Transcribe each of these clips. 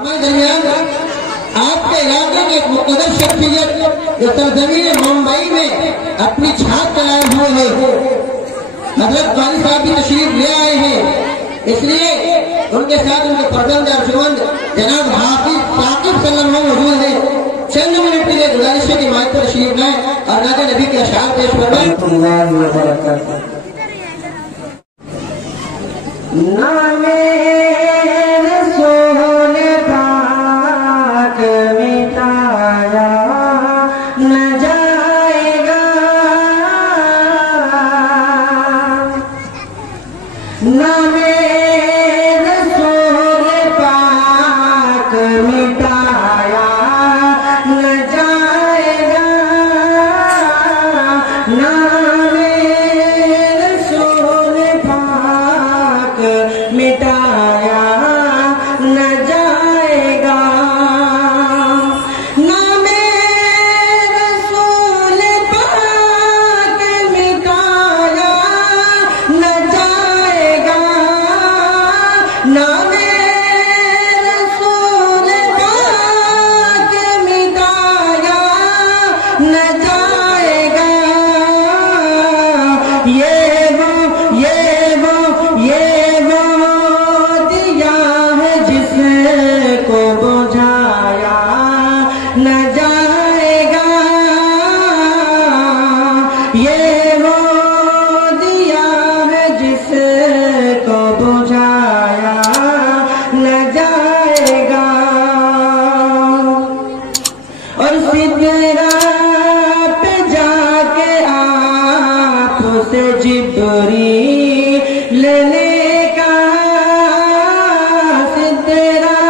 ہمارے درمیان آپ کے علاقے کی ایک مقدس شخصیت جو سرزمین ممبئی میں اپنی چھاپ چلائے ہوئے ہیں، حضرت قاری صاحب بھی تشریف لے آئے ہیں، اس لیے ان کے ساتھ ان کے فرزند ارجمند جناب حافظ ثاقب صلی اللہ علیہ موجود ہیں۔ چند منٹ کے لیے گزارش ہے کہ مائک پر تشریف لائیں اور نعت نبی کے اشعار پیش فرمائیں۔ نام رسول پاک مٹایا نہ جائے گا، نام رسول پاک مٹایا نہ جائے گا، نام رسول پاک مٹایا نہ جائے گا، نام رسول پاک مٹایا نہ جائے گا، نام رسول پاک مٹایا نہ جائے گا، یہ وہ دیا ہے جس کو بجھایا نہ جائے گا، یہ وہ دیا ہے جس کو بجھایا نہ جائے گا، اور سدرا پہ جا کے آپ سے جبریل لینے کا، سدرا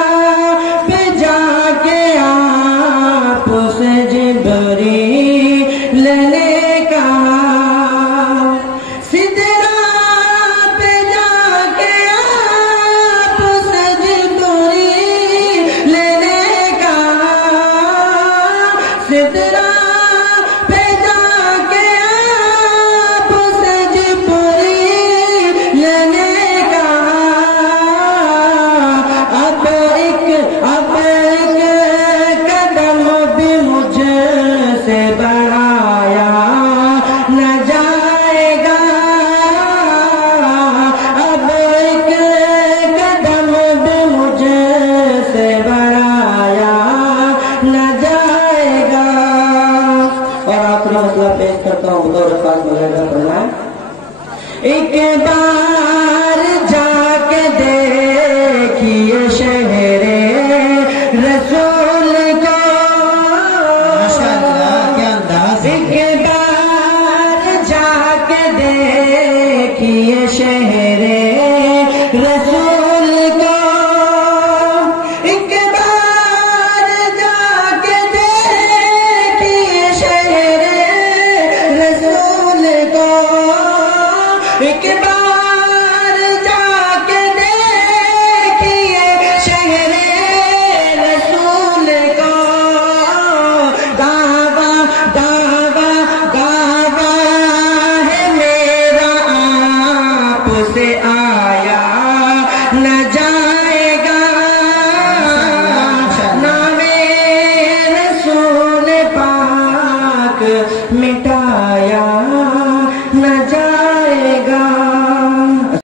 پہ جا کے آپ سے جبریل لینے کا، سدرا پہ جا کے آپ سے جبریل لینے کا، سدرا پہ جا کے آپ سے جبریل لینے کا، اب ایک قدم بھی مجھ سے بڑھایا نہ جائے گا، اب ایک قدم بھی مجھ سے بڑھایا نہ جائے گا، اور آخری مسئلہ پیش کرتا ہوں بطور خاص مظاہرہ فرمائیں۔ ایک بار جا کے دیکھیے شہر رسول کو، ماشاءاللہ کیا انداز ہے۔ ایک بار جا کے دیکھیے شہر رسول کو، ایک بار جا کے دیکھیے شہر رسول کو، ایک بار جا کے دیکھیے شہر رسول کو، دعویٰ ہے میرا آپ سے آیا نہ جائے گا، نام رسول پاک مٹا